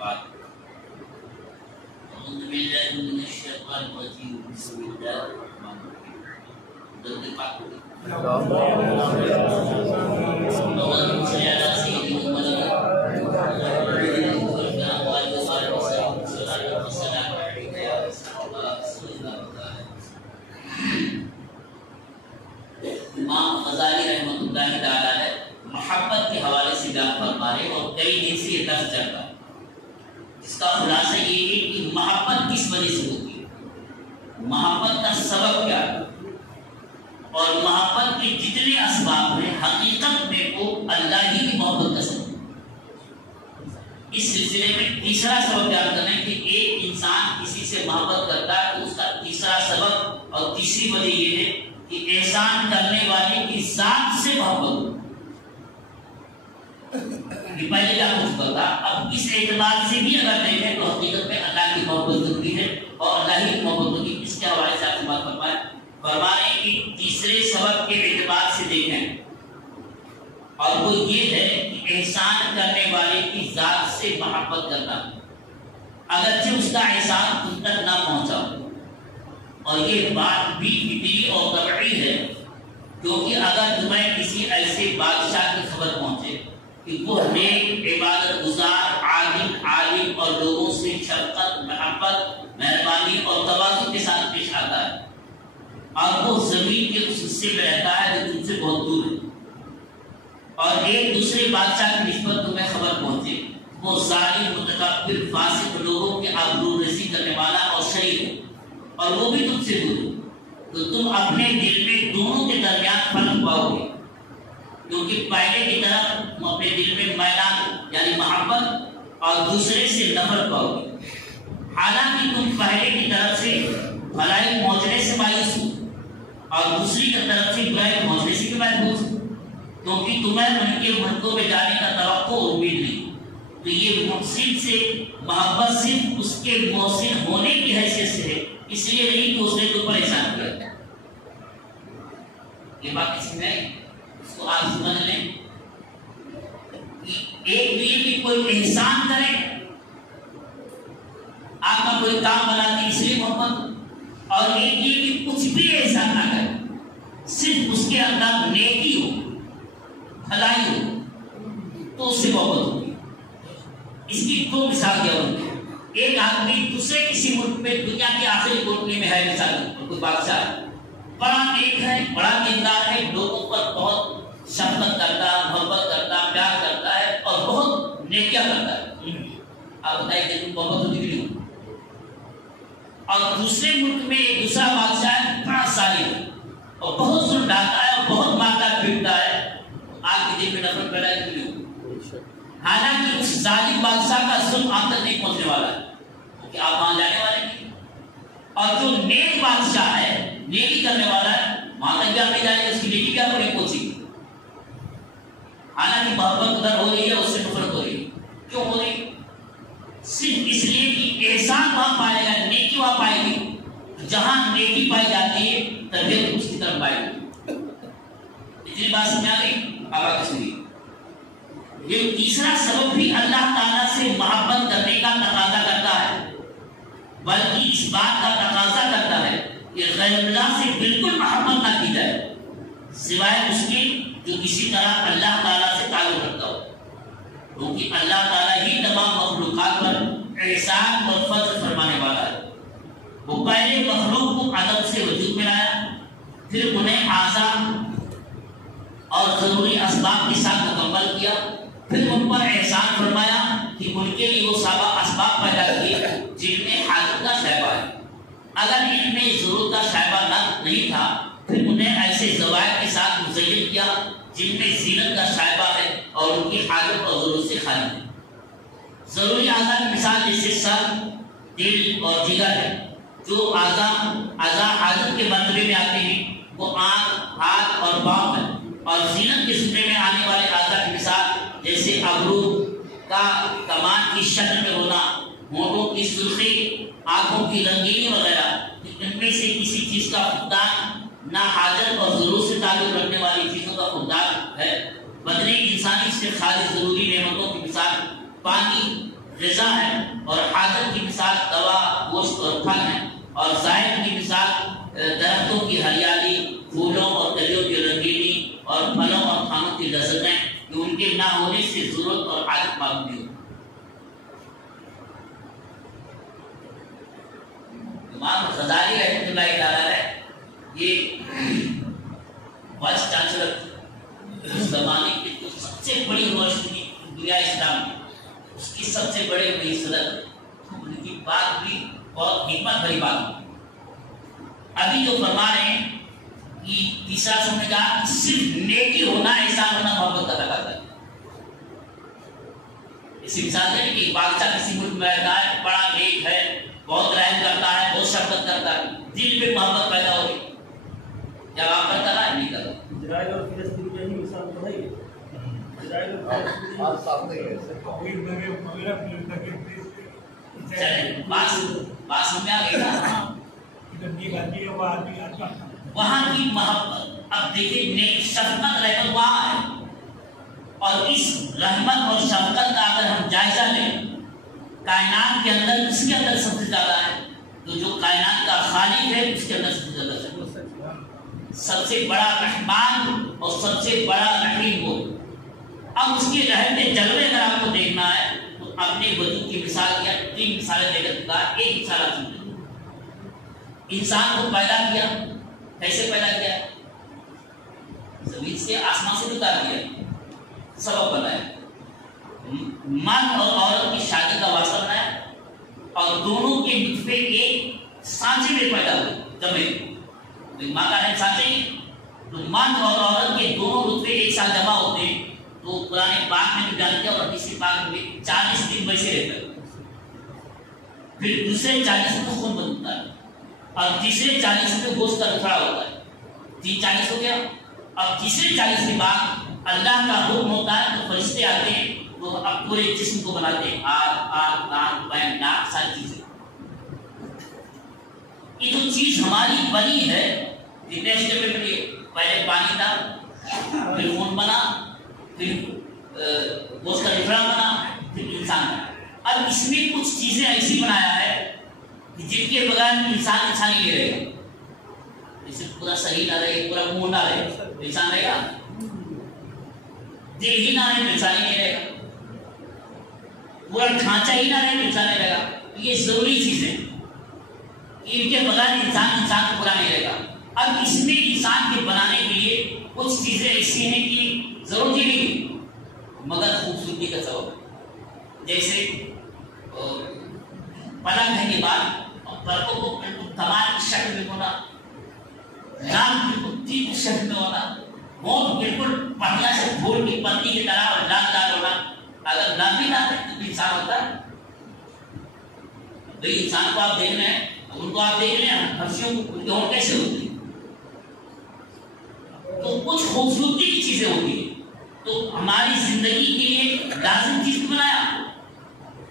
بعد اعوذ باللہ من الشیطان الرجیم بسم اللہ الرحمن الرحیم درود پاک اللهم صل على سيدنا محمد امام غزالی رحمۃ اللہ تعالی علیہ محبت کے حوالے سے بیان فرما رہے اور کئی دن سے یہ درس چل رہا ہے، اس کا خلاصہ یہ ہے کہ محبت کس وجہ سے ہوتی ہے، محبت کا سبب کیا ہے، اور محبت کے جتنے اسباب ہیں حقیقت میں وہ اللہ ہی کی محبت کا سبب ہے۔ اس سلسلے میں تیسرا سبب بیان کرنا ہے کہ ایک انسان کسی سے محبت کرتا ہے تو اس کا تیسرا سبب اور تیسری وجہ یہ ہے کہ احسان کرنے والے کی ذات سے محبت ہو۔ پہلے کیا کچھ کرتا، اب اس اعتبار سے بھی اگر دیکھیں تو حقیقت میں اللہ کی محبت ضروری ہے اور اللہ ہی کی محبت ہوگی۔ اس کے حوالے سے آپ سے بات فرمانے کی تیسرے سبب کے اعتبار سے دیکھیں اور وہ یہ ہے کہ احسان کرنے والے کی ذات سے محبت کرنا، اگرچہ اس کا احسان تم تک نہ پہنچا، اور یہ بات بھی فطری اور طبعی ہے، کیونکہ اگر تمہیں کسی ایسے بادشاہ کی خبر پہنچے کہ وہ نیک، عبادت گزار، عالم اور لوگوں سے شفقت، محبت، مہربانی اور تواضع کے ساتھ پیش آتا ہے، اور وہ زمین کے اس حصے میں رہتا ہے جو تم سے بہت دور ہے، اور ایک دوسرے بادشاہ کی نسبت تمہیں خبر پہنچے وہ ظالم، متکبر، فاسق، لوگوں کے آبرو ریزی کرنے والا اور شریر ہے، اور وہ بھی تم سے دور ہے، تو تم اپنے دل میں دونوں کے درمیان فرق پاؤ گے، کیونکہ پہلے کی طرف تم اپنے دل میں میلان یعنی محبت اور دوسرے سے نفرت پاؤ گے، حالانکہ تم پہلے کی طرف سے بھلائی پہنچنے سے مایوس ہو اور دوسری کی طرف سے برائی پہنچنے سے بھی محفوظ ہو، کیونکہ تمہیں ان کے ملکوں میں جانے کا توقع اور امید نہیں، تو یہ محسن سے محبت صرف اس کے محسن ہونے کی حیثیت سے ہے، اس لیے نہیں کہ اس نے تم پر احسان کیا۔ یہ بات کسی میں اس کو آپ سمجھ لیں، ایک تو یہ کہ کوئی احسان کرے، آپ کا کوئی کام بناتی اس لیے محبت، اور ایک یہ کہ کچھ بھی احسان نہ کرے، صرف اس کے اندر نیکی ہو، بھلائی ہو، تو اس سے محبت ہوگی۔ اس کی دو مثال کیا ہوگی، ایک آدمی دوسرے کسی ملک میں، دنیا کے آخری ملک میں ہے، مثال کوئی بادشاہ ہے، بڑا نیک ہے، بڑا دیندار ہے، لوگوں پر بہت شفقت کرتا، محبت کرتا، پیار کرتا ہے اور بہت نیکیاں کرتا ہے، آپ بتائیے کہ تم محبت ہوتی نہیں ہو۔ اور دوسرے ملک میں ایک دوسرا بادشاہ ہے، بڑا ظالم ہے اور بہت ظلم ڈالتا ہے اور بہت مارتا پیٹتا ہے، آپ کے دل میں نفرت پیدا نہیں ہو، حالانکہ اس ظالم بادشاہ کا ظلم آپ تک نہیں پہنچنے والا ہے کہ آپ وہاں جانے والے نہیں، اور جو نیک بادشاہ ہے، نیکی کرنے والا ہے، وہاں تک بھی آپ نہیں جائیں گے، اس کی نیکی کیا نہیں پہنچے گی، حالانکہ محبت ادھر ہو رہی ہے، اس سے نفرت ہو رہی ہے، کیوں ہو رہی ہے؟ صرف اس لیے کہ احسان وہاں پائے گا، نیکی وہاں پائے گی، جہاں نیکی پائی جاتی ہے طبیعت اس کی طرف پائے گی۔ اتنی بات سمجھ آ گئی؟ اب آگے سنیے، یہ تیسرا سبب بھی اللہ تعالیٰ سے محبت کرنے کا تقاضا کرتا ہے، بلکہ اس بات کا تقاضا کرتا ہے کہ غیر اللہ سے بالکل محبت نہ کی جائے، سوائے اس کے جو کسی طرح اللہ تعالیٰ سے تعلق رکھتا ہو، کیونکہ اللہ تعالیٰ ہی تمام مخلوقات پر احسان اور فضل فرمانے والا ہے۔ وہ پہلے مخلوق کو عدم سے وجود میں لایا، پھر انہیں اعضاء اور ضروری اسباب کے ساتھ مکمل کیا، پھر ان پر احسان فرمایا کہ ان کے لیے وہ اسباب پیدا کیے جن میں حاجت کا شائبہ ہے، اگر ان میں ضرورت کا شائبہ نہیں تھا پھر انہیں ایسے زوائد کے ساتھ مزین کیا جن میں زینت کا شائبہ ہے اور ان کی حاجت اور ضرورت سے خالی ہے۔ ضروری اعضاء کی مثال جیسے سر، دل اور جگر ہے، جو اعضاء حاجت کے مرتبے میں آتے ہیں وہ آنکھ، ہاتھ اور پاؤں ہے، اور زینت کے زمرے میں آنے والے اعضاء کی مثال جیسے ابرو کا کمان کی شکل میں ہونا، ہونٹوں کی سرخی، آنکھوں کی رنگینی وغیرہ، ان میں سے کسی چیز کا فقدان نہ حاجت اور ضرورت سے تعلق رکھنے والی چیزوں کا فقدان ہے۔ بدن انسانی سے خالص ضروری نعمتوں کی مثال پانی، غذا ہے، اور حاجت کی مثال دوا، گوشت اور پھل ہے، اور ظاہر کی مثال درختوں کی ہریالی، پھولوں اور کلیوں کی رنگینی، اور پھلوں اور کھانوں کی لذتیں کہ ان کے نہ ہونے سے ضرورت اور حاجت معلوم نہیں ہوتی۔ امام غزالی رحمۃ اللہ تعالیٰ ہے، یہ وائس چانسلر اس زمانے کی جو سب سے بڑی یونیورسٹی دنیا اسلام میں، اس کی سب سے بڑے بڑی صدر، ان کی بات بھی بہت حکمت بھری بات ہے۔ ابھی جو فرما رہے ہیں کہ تیسرا سمجھ کہا کہ صرف نیکی ہونا، احسان ہونا محبت کا تقاضا ہے۔ اسی مثال ہے کہ بادشاہ کسی ملک میں رہتا ہے، بڑا نیک ہے، بہت رحم کرتا ہے، بہت شفقت کرتا ہے، دل میں محبت پیدا ہوگی، کیا آپ کرتا ہے؟ نہیں کرتا۔ اسرائیل اور فلسطین کی یہی مثال تو ہے ہی۔ اسرائیل اور چلیں بات سمجھ آ گئی نا؟ وہاں کی محبت، اب دیکھیں شفقت رحمت وہاں ہے، اور اس رحمت اور شفقت کا اگر ہم جائزہ لیں کائنات کے اندر، اس کے اندر سب سے زیادہ ہے، تو جو کائنات کا خالق ہے اس کے اندر سب سے زیادہ سب سے بڑا رحمان اور سب سے بڑا رحیم وہ۔ اب اس کے رحم کے جلوے اگر آپ کو دیکھنا ہے تو اپنے وجود کی مثال کیا، 3 مثالیں دے کر کہا، ایک مثال آپ سنیں۔ انسان کو پیدا کیا، کیسے پیدا کیا؟ زمین سے، آسمان سے اتار دیا، سبب بنایا، مرد اور عورت کی شادی کا واسطہ بنایا، اور دونوں کے نطفے ایک سانچے میں پیدا ہوئے، جمے ماں کا ہے سانچے ہی، تو مرد اور عورت کے دونوں نطفے ایک ساتھ جمع ہوتے ہیں، تو قرآن پاک میں بھی جانتے ہیں اور حدیث پاک میں 40 دن ویسے رہتا ہے، پھر دوسرے 40 میں خون بنتا ہے، اور تیسرے 40 میں گوشت کا ٹکڑا ہوتا ہے، 3 40 ہو گیا۔ اب تیسرے 40 کے بعد اللہ کا حکم ہوتا ہے تو فرشتے آتے ہیں، تو اب پورے جسم کو بناتے ہیں، آنکھ، کان، پیر، ناک، ساری چیزیں۔ یہ جو چیز ہماری بنی ہے، کتنے اسٹیپ میں بنی؟ پہلے پانی تھا، پھر خون بنا، پھر گوشت کا ٹکڑا بنا، پھر انسان بنا۔ اب اس میں کچھ چیزیں ایسی بنایا ہے کہ جن کے بغیر انسان اچھا نہیں لے رہے گا، جیسے پورا صحیح نہ رہے، پورا منہ نہ رہے، انسان رہے گا، دل ہی نہ رہے تو انسان ہی نہیں رہے گا، پورا ڈھانچہ ہی نہ رہے تو انسان نہیں رہے گا۔ یہ ضروری چیزیں، ان کے بغیر انسان کو پورا نہیں رہے گا۔ اب اس میں انسان کے بنانے کے لیے کچھ چیزیں ایسی ہیں کہ ضرورت ہی نہیں مگر خوبصورتی کا سبب ہے، جیسے پلنگ ہے کے بعد پرتوں کو بالکل کمال کی شکل میں ہونا، ناک بالکل تیز شکل میں ہونا، ہونٹ بالکل پہلا سے پھول کی پتی کی طرح اور لال لال ہونا۔ اگر نہ بھی نہ تو انسان ہوتا ہے بھائی، انسان کو آپ دیکھ رہے ہیں، ان کو آپ دیکھ رہے ہیں، ہنسیوں کو ان کے ہونٹ کیسے ہوتے ہیں؟ تو کچھ خوبصورتی کی چیزیں ہوتی ہیں، تو ہماری زندگی کے لیے لازم چیز بنایا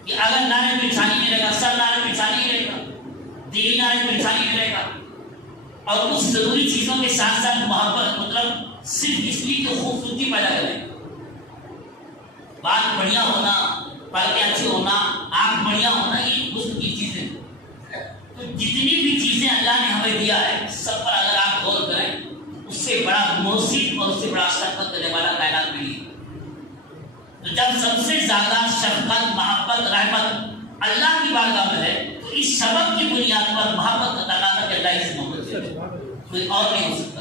کہ اگر نہ رہے تو انسانی نہیں رہے گا، سر نہ رہے تو انسانی نہیں رہے گا، دل نہ رہے تو انسانی نہیں رہے گا۔ اور کچھ ضروری چیزوں کے ساتھ ساتھ محبت، مطلب صرف اس لیے کہ خوبصورتی پیدا کرے، بات بڑھیا ہونا، پلکیں اچھے ہونا، آنکھ بڑھیا ہونا، یہ حسن کی چیزیں۔ تو جتنی بھی چیزیں اللہ نے ہمیں دیا ہے، سب پر اگر آپ غور کریں، اس سے بڑا محسن اور اس سے بڑا شفقت کرنے والا کائنات میں نہیں۔ تو جب سب سے زیادہ شفقت، محبت، رحمت اللہ کی بارگاہ میں ہے، تو اس سبب کی بنیاد پر محبت کا تقاضا کہ اللہ سے محبت کرے، کوئی اور نہیں ہو سکتا۔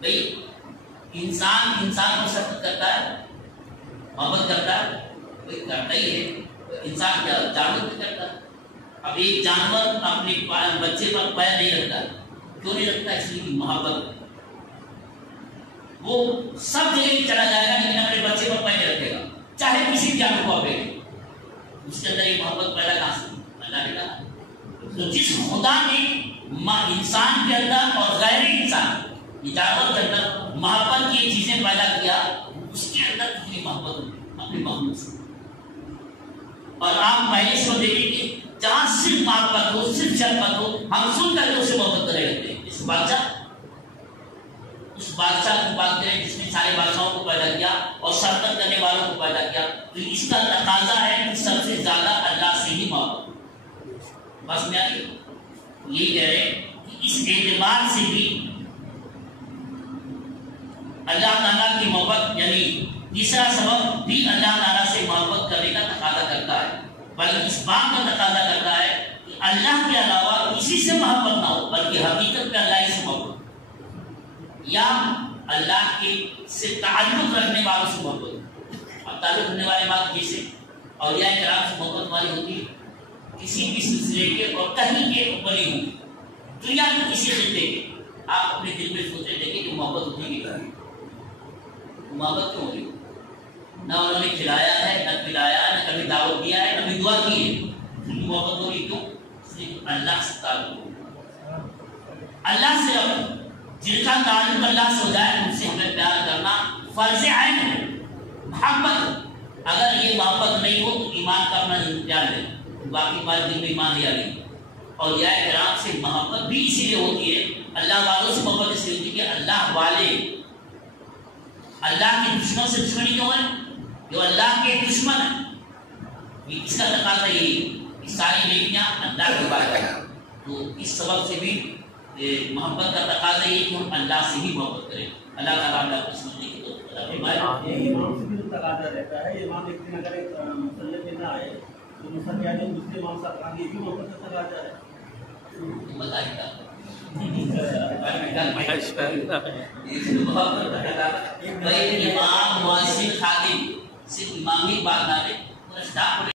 بھائی انسان کو شفقت کرتا ہے، محبت کرتا ہے، کوئی کرتا ہی ہے، انسان کیا جانور بھی کرتا ہے۔ اب ایک جانور اپنے بچے پر پیر نہیں رکھتا، کیوں نہیں رکھتا؟ اس لیے محبت، وہ سب جگہ چلا جائے گا لیکن اپنے بچے پر پیر نہیں رکھے گا، چاہے کسی جانور کو اپنے، اس کے اندر یہ محبت پیدا کہاں سے؟ اللہ نے کہا۔ تو جس خدا نے انسان کے اندر اور غیر انسان جانور کے اندر محبت کی چیزیں پیدا کیا، اس کے اندر کتنی محبت ہوئی اپنے محبوب سے۔ اور آپ پہلے سے دیکھیں کہ جہاں صرف محبت ہو، صرف شفقت ہو، ہم سن کر کے اسے محبت کرے رہتے ہیں۔ اس بادشاہ کی بات کریں جس نے سارے بادشاہوں کو پیدا کیا اور شرکت کرنے والوں کو پیدا کیا، تو اس کا تقاضا ہے کہ سب سے زیادہ اللہ سے ہی محبت۔ بس میں یہ کہہ رہے ہیں کہ اس اعتبار سے بھی اللہ تعالیٰ کی محبت، یعنی تیسرا سبب بھی اللہ تعالیٰ سے محبت کرنے کا تقاضا کرتا ہے، بلکہ اس بات کا تقاضا کرتا ہے کہ اللہ کے علاوہ کسی سے محبت نہ ہو، بلکہ حقیقت میں اللہ ہی سے محبت، یا اللہ کے سے تعلق رکھنے والوں سے محبت۔ اب تعلق رکھنے والے بات جیسے اولیاء کرام سے محبت والی ہوتی ہے، کسی بھی سلسلے کے اور کہیں کے اوپر ہی ہوگی، دنیا میں کسی خطے کے، آپ اپنے دل میں سوچے دیکھیں کہ محبت ہوتی ہے کیا، محبت کیوں ہوئی؟ نہ انہوں نے کھلایا ہے، نہ پلایا، نہ کبھی دعوت دیا ہے، نہ بھی دعا کی ہے، محبت ہو رہی کیوں؟ صرف اللہ سے تعلق، اللہ سے اب جن کا تعلق اللہ سے ہو جائے ان سے ہمیں پیار کرنا فرض عین ہے، محبت۔ اگر یہ محبت نہیں ہو تو ایمان کا اپنا امتحان ہے، باقی بات دل میں ایمان نہیں آ رہی۔ اولیاء کرام سے محبت بھی اسی لیے ہوتی ہے، اللہ والوں سے محبت اس لیے ہوتی ہے کہ اللہ والے، اللہ کے دشمن سے دشمنی کیوں ہے؟ جو اللہ کے دشمن ہیں، اس کا تقاضا یہی ہے کہ ساری نیکیاں اللہ کے بارے ہیں۔ تو اس سبب سے بھی محبت کا تقاضا یہ کہ ہم اللہ سے ہی محبت کریں۔ اللہ تعالیٰ اللہ کو سمجھنے کی توفیق عطا فرمائے۔ یہ امام سے بھی تو تقاضا رہتا ہے، امام ایک دن اگر مسلح پہ نہ آئے تو مسلح آنے دوسرے امام صاحب آگے بھی محبت کا تقاضا ہے۔ بتائیے گا امام مؤذن خادم صرف امام ہی بات نہ لے،